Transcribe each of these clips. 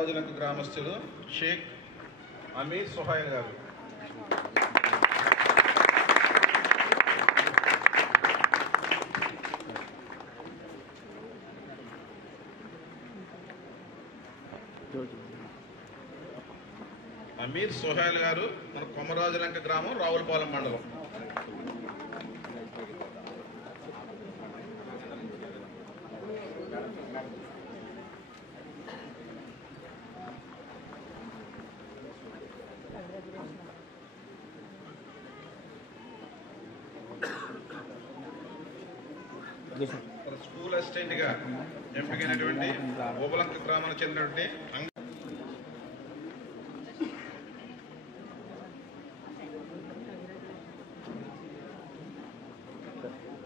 కొమరాజులంక గ్రామస్తులు షేక్ అమీర్ సుహైల్ గారు. అమీర్ సుహైల్ గారు మన కొమరాజులంక గ్రామం, రావులపాలెం మండలం. స్కూల్ అసిస్టెంట్ గా ఎంపికైనటువంటి ఓబలంక గ్రామానికి చెందినటువంటి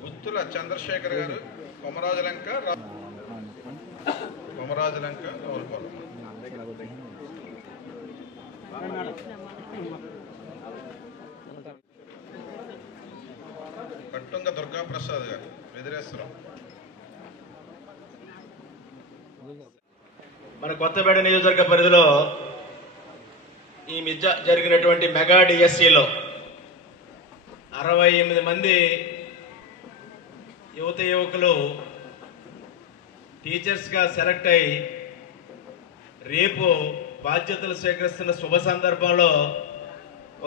గుత్తుల చంద్రశేఖర్ గారు, కొమరాజులంక రావులపాలెం. కట్టుంగ దుర్గాప్రసాద్ గారు, వెదిరేశ్వరం. మన కొత్తపేట నియోజకవర్గ పరిధిలో ఈ మధ్య జరిగినటువంటి మెగా డిఎస్సిలో 68 మంది యువకులు టీచర్స్గా సెలెక్ట్ అయి రేపు బాధ్యతలు స్వీకరిస్తున్న శుభ సందర్భంలో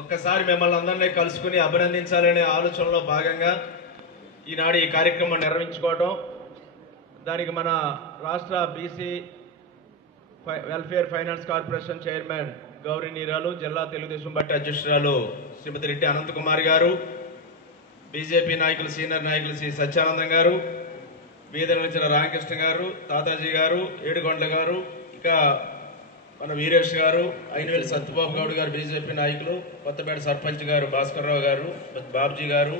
ఒక్కసారి మిమ్మల్ని అందరినీ కలుసుకుని అభినందించాలనే ఆలోచనలో భాగంగా ఈనాడు ఈ కార్యక్రమం నిర్వహించుకోవడం. దానికి మన రాష్ట్ర BC welfare finance corporation chairman గౌరవనీయురాలు, జిల్లా తెలుగుదేశం పార్టీ అధ్యక్షురాలు శ్రీమతి రెడ్డి అనంతకుమార్ గారు, బీజేపీ నాయకులు, సీనియర్ నాయకులు శ్రీ సత్యానందం గారు, వీధుల నుంచి రామకృష్ణ గారు, తాతాజీ గారు, ఏడుగొండ్ల గారు, ఇంకా మన వీరేష్ గారు, అయినవేలి సత్యబాబు గౌడ్ గారు బీజేపీ నాయకులు, కొత్తపేట సర్పంచ్ గారు భాస్కర్రావు గారు, బాబ్జీ గారు,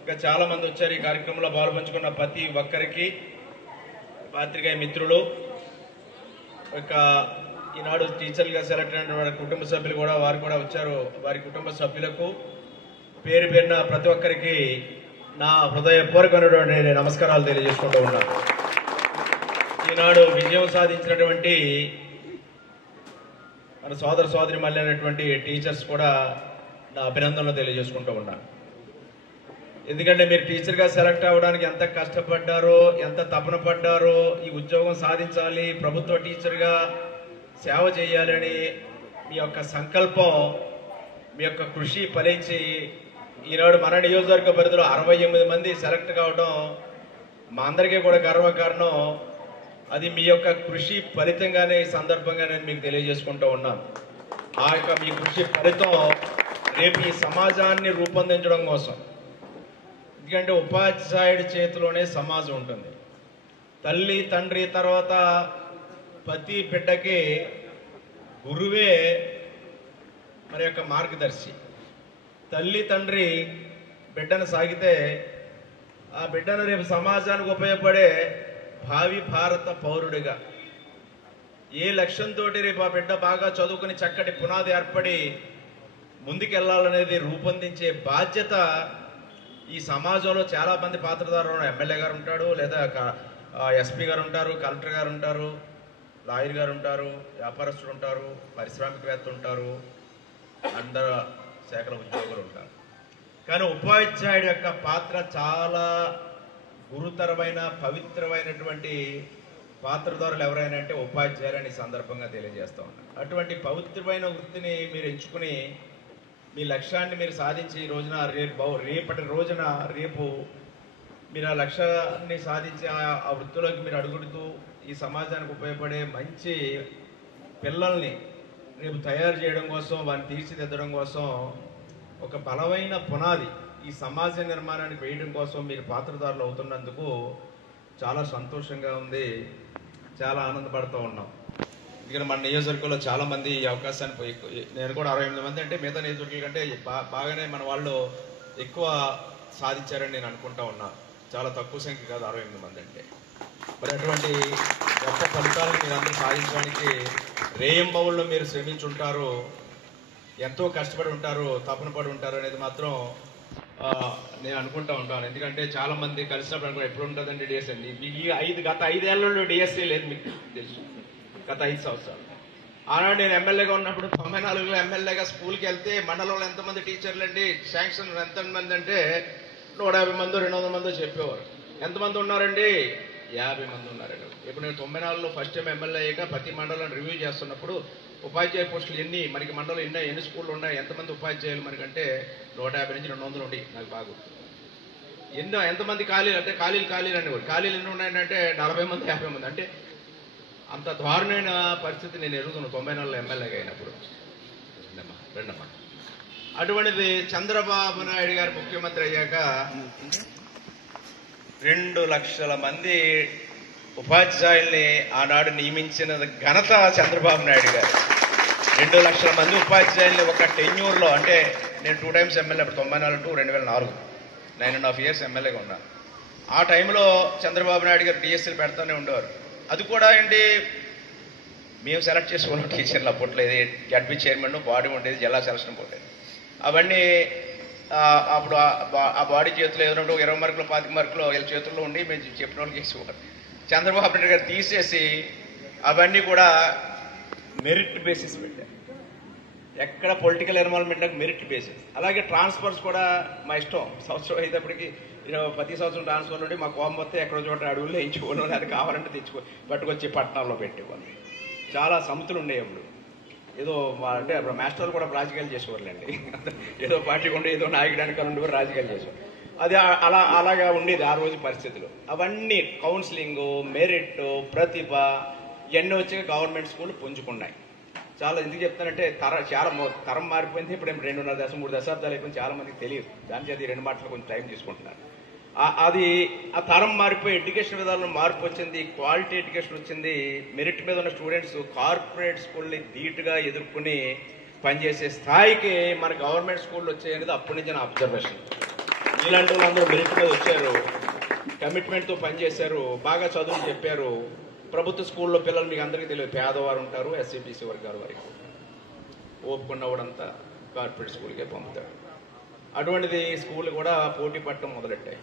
ఇంకా చాలా మంది వచ్చారు. ఈ కార్యక్రమంలో పాల్పంచుకున్న ప్రతి ఒక్కరికి పాత్రికేయ మిత్రులు, ఇక ఈనాడు టీచర్లుగా సెలెక్ట్ అయిన వారి కుటుంబ సభ్యులు కూడా వారు కూడా వచ్చారు. వారి కుటుంబ సభ్యులకు పేరు పేరున ప్రతి ఒక్కరికి నా హృదయపూర్వకమైనటువంటి నమస్కారాలు తెలియజేసుకుంటూ ఉన్నాను. ఈనాడు విజయం సాధించినటువంటి మన సోదరి మళ్ళీ అయినటువంటి టీచర్స్ కూడా నా అభినందనలు తెలియజేసుకుంటూ ఉన్నాను. ఎందుకంటే మీరు టీచర్గా సెలెక్ట్ అవ్వడానికి ఎంత కష్టపడ్డారో, ఎంత తపన పడ్డారో, ఈ ఉద్యోగం సాధించాలి, ప్రభుత్వ టీచర్గా సేవ చేయాలని మీ యొక్క సంకల్పం, మీ యొక్క కృషి ఫలించి ఈనాడు మన నియోజకవర్గ పరిధిలో 68 మంది సెలెక్ట్ కావడం మా అందరికీ కూడా గర్వకారణం. అది మీ యొక్క కృషి ఫలితంగానే ఈ సందర్భంగా నేను మీకు తెలియజేసుకుంటూ ఉన్నాను. ఆ యొక్క మీ కృషి ఫలితం రేపు ఈ సమాజాన్ని రూపొందించడం కోసం. ఎందుకంటే ఉపాధ్యాయుడి చేతిలోనే సమాజం ఉంటుంది. తల్లి తండ్రి తర్వాత ప్రతి బిడ్డకి గురువే మరి యొక్క మార్గదర్శి. తల్లి తండ్రి బిడ్డను సాగితే ఆ బిడ్డను రేపు సమాజానికి ఉపయోగపడే భావి భారత పౌరుడిగా ఏ లక్ష్యంతో రేపు ఆ బిడ్డ బాగా చదువుకుని చక్కటి పునాది ఏర్పడి ముందుకెళ్లాలనేది రూపొందించే బాధ్యత ఈ సమాజంలో చాలా మంది పాత్రదారులు. ఎమ్మెల్యే గారు ఉంటాడు, లేదా ఎస్పీ గారు ఉంటారు, కలెక్టర్ గారు ఉంటారు, లాయర్ గారు ఉంటారు, వ్యాపారస్తులు ఉంటారు, పారిశ్రామికవేత్తలు ఉంటారు, అందరు శాఖల ఉద్యోగులు ఉంటారు. కానీ ఉపాధ్యాయుడి యొక్క పాత్ర చాలా గురుతరమైన, పవిత్రమైనటువంటి పాత్రదారులు ఎవరైనా అంటే ఉపాధ్యాయులని సందర్భంగా తెలియజేస్తూ ఉన్నారు. అటువంటి పవిత్రమైన వృత్తిని మీరు ఎంచుకుని మీ లక్ష్యాన్ని మీరు సాధించి ఈ రోజున రేపటి రోజున రేపు మీరు ఆ లక్ష్యాన్ని సాధించి ఆ వృత్తిలోకి మీరు అడుగుడుతూ ఈ సమాజానికి ఉపయోగపడే మంచి పిల్లల్ని రేపు తయారు చేయడం కోసం, వారిని తీర్చిదిద్దడం కోసం ఒక బలమైన పునాది ఈ సమాజ నిర్మాణానికి వేయడం కోసం మీరు పాత్రదారులు అవుతున్నందుకు చాలా సంతోషంగా ఉంది, చాలా ఆనందపడుతూ ఉన్నాం. ఎందుకంటే మన నియోజకవర్గంలో చాలా మంది ఈ అవకాశాన్ని, నేను కూడా 68 మంది అంటే మిగతా నియోజకవర్గాల కంటే బాగానే మన వాళ్ళు ఎక్కువ సాధించారని నేను అనుకుంటా ఉన్నా. చాలా తక్కువ సంఖ్య కాదు 68 మంది అంటే. మరి అటువంటి గొప్ప ఫలితాలను మీరు అందరూ సాధించడానికి రేయింబవుల్లో మీరు శ్రమించుంటారు, ఎంతో కష్టపడి ఉంటారు, తపన పడి ఉంటారు అనేది మాత్రం నేను అనుకుంటా ఉంటాను. ఎందుకంటే చాలా మంది కలిసినప్పుడు అనుకో ఎప్పుడు ఉంటుందండి డిఎస్సీ. గత 5 ఏళ్లలో డిఎస్సీ లేదు, మీకు తెలుసు. గత 5 సంవత్సరాలు ఆనాడు నేను ఎమ్మెల్యేగా ఉన్నప్పుడు 94లో ఎమ్మెల్యేగా స్కూల్కి వెళ్తే మండలంలో ఎంతమంది టీచర్లు అండి, శాంక్షన్ ఎంతమంది అంటే 150 మంది 200 మంది చెప్పేవారు. ఎంతమంది ఉన్నారండి? 50 మంది ఉన్నారండి. ఇప్పుడు నేను 94లో ఫస్ట్ టైం ఎమ్మెల్యే అయ్యాక ప్రతి మండలం రివ్యూ చేస్తున్నప్పుడు ఉపాధ్యాయ పోస్టులు ఎన్ని మండలం ఎన్ని స్కూళ్ళు ఉన్నాయి, ఎంతమంది ఉపాధ్యాయులు మనకంటే 150 నుంచి 200 ఉండి నాకు బాగా ఎంతమంది ఖాళీలు అంటే ఖాళీలు అనేవారు. ఖాళీలు ఎన్ని ఉన్నాయంటే 40 మంది 50 మంది. అంటే అంత దారుణమైన పరిస్థితి నేను ఎరుగుతున్నాను 94లో ఎమ్మెల్యేగా అయినప్పుడు. రెండమ్మా అటువంటిది చంద్రబాబు నాయుడు గారు ముఖ్యమంత్రి అయ్యాక 2 లక్షల మంది ఉపాధ్యాయుల్ని ఆనాడు నియమించిన ఘనత చంద్రబాబు నాయుడు గారు. 2 లక్షల మంది ఉపాధ్యాయుల్ని ఒక టెన్యూర్లో, అంటే నేను 2 టైమ్స్ ఎమ్మెల్యే, 94 to 2004 9.5 years ఎమ్మెల్యేగా ఉన్నాను. ఆ టైంలో చంద్రబాబు నాయుడు గారు డిఎస్సీలు పెడతానే ఉండేవారు. అది కూడా ఏంటి, మేము సెలెక్ట్ చేసుకున్నాం టీచర్లు అప్పట్లో. ఇది జడ్పీ చైర్మన్ బాడీ ఉండేది, జిల్లా సెలక్షన్ పోలేదు. అవన్నీ అప్పుడు ఆ బాడీ చేతిలో ఏదైనా 20 మార్కులు 25 మార్కులు వీళ్ళ చేతుల్లో ఉండి మేము చెప్పిన వాళ్ళకి ఇచ్చేవారు. చంద్రబాబు నాయుడు గారు తీసేసి అవన్నీ కూడా మెరిట్ బేసిస్ పెట్టారు. ఎక్కడ పొలిటికల్ ఇన్వాల్వ్మెంట్ మెరిట్ బేసిస్. అలాగే ట్రాన్స్ఫర్స్ కూడా మా ఇష్టం. సంవత్సరం అయ్యేటప్పటికి ప్రతి సంవత్సరం ట్రాన్స్ఫర్ నుండి మా కోపం వస్తే ఎక్కడో చోట అడుగుల్లో వేయించుకోను, అది కావాలంటే పట్టుకొచ్చి పట్టణాల్లో పెట్టేవాళ్ళు. చాలా సమితులు ఉండేవి అప్పుడు. ఏదో అంటే అప్పుడు మాస్టర్లు కూడా రాజకీయాలు చేసేవాళ్ళండి. ఏదో పార్టీ ఉండి ఏదో నాయకుడానికి ఉండేవారు, రాజకీయాలు చేసేవారు. అది అలాగా ఉండేది ఆ రోజు పరిస్థితులు. అవన్నీ కౌన్సిలింగ్, మెరిట్, ప్రతిభ ఇవన్నీ వచ్చి గవర్నమెంట్ స్కూల్ పుంజుకున్నాయి. చాలా ఎందుకు చెప్తానంటే చాలా తరం మారిపోయింది. ఇప్పుడు 2.5 దశాబ్దాలు అయిపోయింది. చాలా మందికి తెలియదు. దానికి అది 2 మాటలు కొంచెం టైం తీసుకుంటున్నారు. ఆ తరం మారిపోయి ఎడ్యుకేషన్ విధానంలో మార్పు వచ్చింది, క్వాలిటీ ఎడ్యుకేషన్ వచ్చింది. మెరిట్ మీద ఉన్న స్టూడెంట్స్ కార్పొరేట్ స్కూల్ని ధీటుగా ఎదుర్కొని పనిచేసే స్థాయికి మన గవర్నమెంట్ స్కూళ్ళు వచ్చాయనేది అప్పటి నుంచి నా అబ్జర్వేషన్. ఇలాంటి వాళ్ళందరూ మెరిట్ మీద వచ్చారు, కమిట్మెంట్తో పనిచేశారు, బాగా చదువులు చెప్పారు. ప్రభుత్వ స్కూల్లో పిల్లలు మీకు అందరికీ తెలియదు, పేదవారు ఉంటారు, ఎస్సీబీసీ వర్గాల వారికి. ఓపుకున్నవాడంతా కార్పొరేట్ స్కూల్కే పంపుతాడు. అటువంటిది స్కూల్ కూడా పోటీ పట్టడం మొదలెట్టాయి.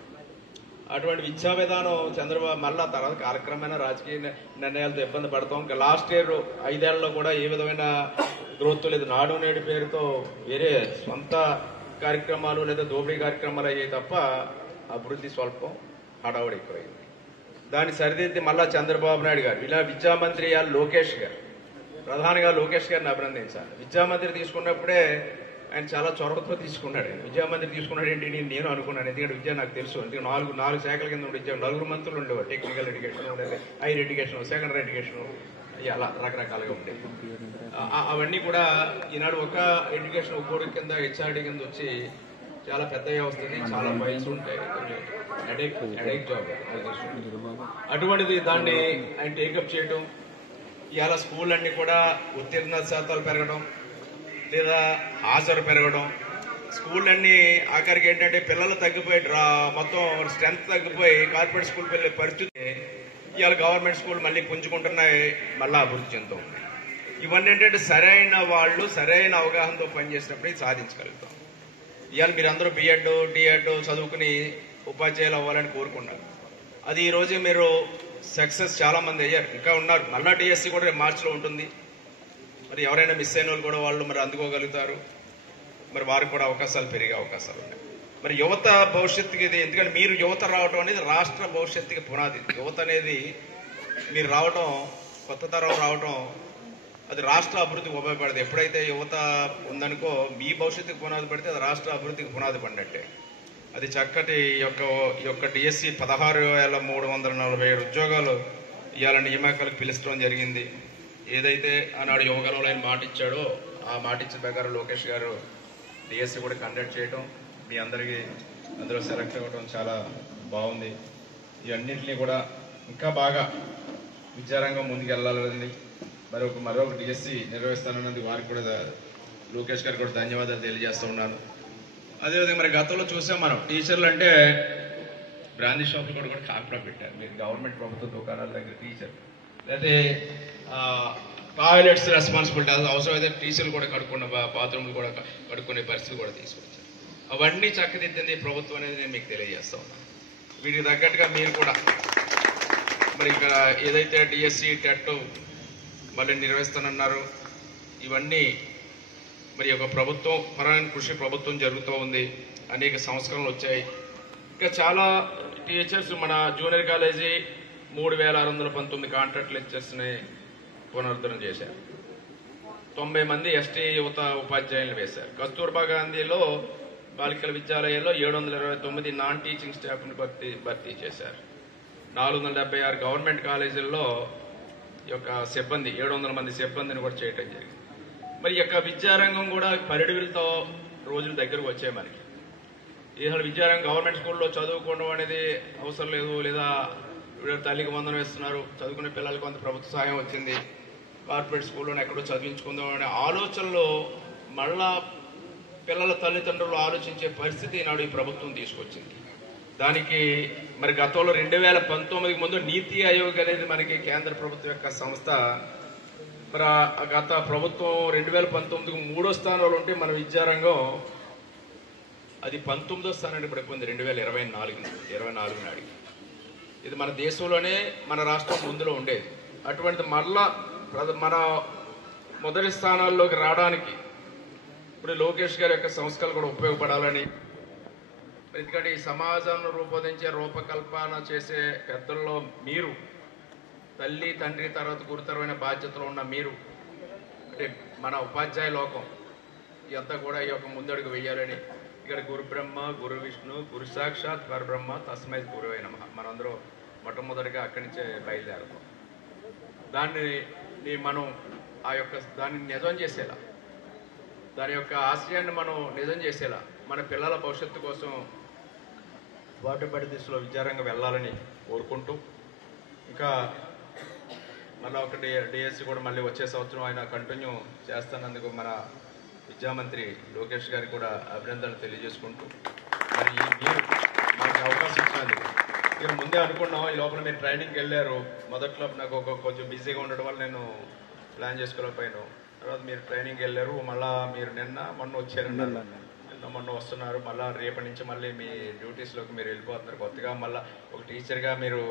అటువంటి విద్యా విధానం చంద్రబాబు మళ్ళా తర్వాత కాలక్రమేణా రాజకీయ నిర్ణయాలతో ఇబ్బంది పడతాం. ఇంకా లాస్ట్ ఇయర్ 5 ఏళ్లలో కూడా ఏ విధమైన గ్రోత్ లేదు. నాడు నేడు పేరుతో వేరే సొంత కార్యక్రమాలు లేదా దోపిడీ కార్యక్రమాలు అయ్యాయి తప్ప అభివృద్ధి స్వల్పం, హడావుడి ఎక్కువైంది. దాన్ని సరిదిద్ది మళ్ళా చంద్రబాబు నాయుడు గారు, ఇలా విద్యామంత్రి లోకేష్ గారు, ప్రధానంగా లోకేష్ గారిని అభినందించాలి. విద్యామంత్రి తీసుకున్నప్పుడే ఆయన చాలా చొరవతో తీసుకున్నాడు. విద్యామంత్రి తీసుకున్నాడు ఏంటి నేను అనుకున్నాను. ఎందుకంటే విద్య నాకు తెలుసు. ఎందుకంటే 4 శాఖల కింద ఉండే 4 మంత్రులు ఉండేవారు. Technical education, higher education, secondary education, అలా రకరకాలుగా ఉండేవి. అవన్నీ కూడా ఈనాడు ఒక ఎడ్యుకేషన్ ఒక్కోడి కింద హెచ్ఆర్డీ కింద వచ్చి చాలా పెద్ద వస్తుంది, చాలా ఫైల్స్ ఉంటాయి, హెడేక్ జాబ్. అటువంటిది దాన్ని ఆయన టేకప్ చేయడం, ఇవాళ స్కూల్ అన్ని కూడా ఉత్తీర్ణ శాతాలు పెరగడం లేదా హాజరు పెరగడం, స్కూల్ అన్ని ఆఖరికి ఏంటంటే పిల్లలు తగ్గిపోయి మొత్తం స్ట్రెంత్ తగ్గిపోయి కార్పొరేట్ స్కూల్ వెళ్ళే పరిస్థితి ఇవాళ గవర్నమెంట్ స్కూల్ మళ్ళీ పుంజుకుంటున్నాయి, మళ్ళీ అభివృద్ధి చెందుతూ ఉన్నాయి. ఇవన్నీ ఏంటంటే సరైన వాళ్ళు సరైన అవగాహనతో పనిచేసినప్పుడు ఇది సాధించగలుగుతాం. ఇవాళ మీరందరూ బిఎడ్ డిఎడ్ చదువుకుని ఉపాధ్యాయులు అవ్వాలని కోరుకున్నారు. అది ఈరోజు మీరు సక్సెస్ చాలా మంది అయ్యారు, ఇంకా ఉన్నారు. మళ్ళా డిఎస్సి కూడా మార్చిలో ఉంటుంది. మరి ఎవరైనా మిస్ అయిన వాళ్ళు కూడా వాళ్ళు మరి అందుకోగలుగుతారు. మరి వారికి కూడా అవకాశాలు పెరిగే అవకాశాలు ఉన్నాయి. మరి యువత భవిష్యత్తుకి ఇది, ఎందుకంటే మీరు యువత రావడం అనేది రాష్ట్ర భవిష్యత్తుకి పునాది. యువత అనేది మీరు రావడం, కొత్త తరం రావడం, అది రాష్ట్ర అభివృద్ధికి ఉపయోగపడదు. ఎప్పుడైతే యువత ఉందనుకో మీ భవిష్యత్తుకి పునాది పడితే అది రాష్ట్ర అభివృద్ధికి పునాది పడినట్టే. అది చక్కటి యొక్క డిఎస్సి 16,347 ఉద్యోగాలు ఇవాళ నియామకాలకు పిలుచడం జరిగింది. ఏదైతే ఆనాడు యువగలంలో ఆయన మాట ఇచ్చాడో ఆ మాట ఇచ్చిన ప్రకారం లోకేష్ గారు డిఎస్సి కూడా కండక్ట్ చేయడం, మీ అందరికీ అందులో సెలెక్ట్ అవ్వడం చాలా బాగుంది. ఇవన్నింటినీ కూడా ఇంకా బాగా విద్యారంగం ముందుకు వెళ్ళాలని మరొక డిఎస్సి నిర్వహిస్తానన్నది వారికి కూడా లోకేష్ గారికి కూడా ధన్యవాదాలు తెలియజేస్తూ ఉన్నాను. అదేవిధంగా మరి గతంలో చూసాం మనం, టీచర్లు అంటే బ్రాందీ షాపులు కూడా కాకుండా పెట్టారు. మీరు గవర్నమెంట్ ప్రభుత్వ దుకాణాల దగ్గర టీచర్ లేకపోతే టాయిలెట్స్ రెస్పాన్సిబిలిటీ, అవసరమైతే టీచర్లు కూడా కడుక్కున్న బాత్రూమ్లు కూడా కడుక్కునే పరిస్థితి కూడా తీసుకొచ్చారు. అవన్నీ చక్కదిద్దింది ప్రభుత్వం అనేది నేను మీకు తెలియజేస్తా ఉన్నాను. వీటికి తగ్గట్టుగా మీరు కూడా మరి ఇక్కడ ఏదైతే డిఎస్సి టెట్ మళ్ళీ నిర్వహిస్తానన్నారు, ఇవన్నీ మరి ఒక ప్రభుత్వం పరమైన కృషి ప్రభుత్వం జరుగుతూ ఉంది. అనేక సంస్కరణలు వచ్చాయి. ఇంకా చాలా టీచర్స్ మన జూనియర్ కాలేజీ 3619 కాంట్రాక్ట్ లెక్చర్స్ని పునరుద్ధరణ చేశారు. 90 మంది ఎస్టీ యువత ఉపాధ్యాయులు వేశారు. కస్తూర్బా గాంధీలో బాలికల విద్యాలయాల్లో 729 నాన్ టీచింగ్ స్టాఫ్ని భర్తీ చేశారు. 476 గవర్నమెంట్ కాలేజీల్లో ఈ యొక్క సిబ్బంది 700 మంది సిబ్బందిని కూడా చేయటం జరిగింది. మరి ఈ యొక్క విద్యారంగం కూడా పరిడివిలతో రోజులు దగ్గరకు వచ్చాయి. మనకి ఈ విద్యారంగం గవర్నమెంట్ స్కూల్లో చదువుకోవడం అనేది అవసరం లేదు, లేదా తల్లికి వందనం ఇస్తున్నారు, చదువుకునే పిల్లలకు కొంత ప్రభుత్వ సహాయం వచ్చింది, కార్పొరేట్ స్కూల్లోనే ఎక్కడో చదివించుకుందాం అనే ఆలోచనలో మళ్ళా పిల్లల తల్లిదండ్రులు ఆలోచించే పరిస్థితి ఈనాడు ఈ ప్రభుత్వం తీసుకొచ్చింది. దానికి మరి గతంలో 2019 ముందు నీతి ఆయోగ్ అనేది మనకి కేంద్ర ప్రభుత్వం యొక్క సంస్థ. మరి గత ప్రభుత్వం 2019కు 3వ స్థానంలో ఉంటే మన విద్యారంగం అది 19వ స్థానానికి పడిపోయింది 2024 నాటికి. ఇది మన దేశంలోనే మన రాష్ట్రం ముందులో ఉండేది. అటువంటి మళ్ళా మన మొదటి స్థానాల్లోకి రావడానికి ఇప్పుడు లోకేష్ గారి యొక్క సంస్కరణలు కూడా ఉపయోగపడాలని, ఎందుకంటే ఈ సమాజాన్ని రూపొందించే రూపకల్పన చేసే పెద్దల్లో మీరు, తల్లి తండ్రి తర్వాత గురుతరమైన బాధ్యతలో ఉన్న మీరు, అంటే మన ఉపాధ్యాయ లోకం ఇదంతా కూడా ఈ యొక్క ముందడుగు వేయాలని, ఇక్కడ గురు బ్రహ్మ గురు విష్ణు గురు సాక్షాత్ పరబ్రహ్మ తస్మై గురువే నమః మనందరూ మొట్టమొదటిగా అక్కడి నుంచే బయలుదేరుతాం. దాన్ని మనం దాన్ని నిజం చేసేలా, దాని యొక్క ఆశయాన్ని మనం నిజం చేసేలా మన పిల్లల భవిష్యత్తు కోసం బాటపడి దిశలో విద్యారంగం వెళ్ళాలని కోరుకుంటూ, ఇంకా మళ్ళీ ఒక డిఎస్సి కూడా మళ్ళీ వచ్చే సంవత్సరం ఆయన కంటిన్యూ చేస్తున్నందుకు మన విద్యామంత్రి లోకేష్ గారికి కూడా అభినందనలు తెలియజేసుకుంటూ, మరి మీరు మాకు అవకాశం ఇచ్చినందుకు ఇక ముందే అనుకున్నాం. ఈ లోపల మీరు ట్రైనింగ్కి వెళ్ళారు. మొదట్లో నాకు కొంచెం బిజీగా ఉండడం వల్ల నేను ప్లాన్ చేసుకోలేకపోయాను. తర్వాత మీరు ట్రైనింగ్కి వెళ్ళారు. మళ్ళీ మీరు మొన్న వచ్చారన్నారు. మొన్న వస్తున్నారు. మళ్ళీ రేపటి నుంచి మళ్ళీ మీ డ్యూటీస్లోకి మీరు వెళ్ళిపోతున్నారు. కొత్తగా మళ్ళీ ఒక టీచర్గా మీరు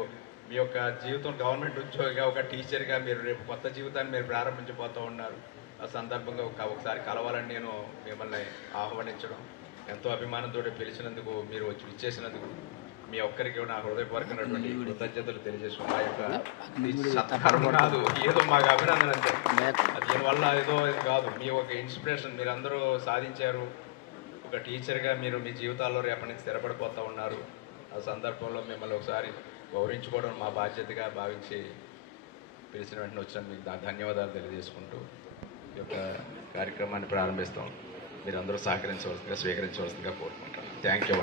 మీ యొక్క జీవితం, గవర్నమెంట్ ఉద్యోగిగా ఒక టీచర్గా మీరు రేపు కొత్త జీవితాన్ని మీరు ప్రారంభించబోతూ ఉన్నారు. ఆ సందర్భంగా ఒకసారి కలవాలని నేను మిమ్మల్ని ఆహ్వానించడం, ఎంతో అభిమానంతో పిలిచినందుకు, మీరు వచ్చి ఇచ్చేసినందుకు మీ ఒక్కరికి నా హృదయపూర్వకమైనటువంటి కృతజ్ఞతలు తెలియజేసుకున్నాను. ఆ యొక్క సత్కారం కాదు, ఏదో మాకు అభినందన అంతే. దీనివల్ల ఏదో కాదు, మీ ఒక ఇన్స్పిరేషన్. మీరందరూ సాధించారు. ఒక టీచర్గా మీరు మీ జీవితాల్లో రేపటి నుంచి స్థిరపడిపోతూ ఉన్నారు. ఆ సందర్భంలో మిమ్మల్ని ఒకసారి గౌరవించుకోవడం మా బాధ్యతగా భావించి పిలిచిన వెంటనే వచ్చిన మీకు ధన్యవాదాలు తెలియజేసుకుంటూ ఈ యొక్క కార్యక్రమాన్ని ప్రారంభిస్తాం. మీరందరూ సహకరించవలసిందిగా, స్వీకరించవలసిందిగా కోరుకుంటాను. Thank you.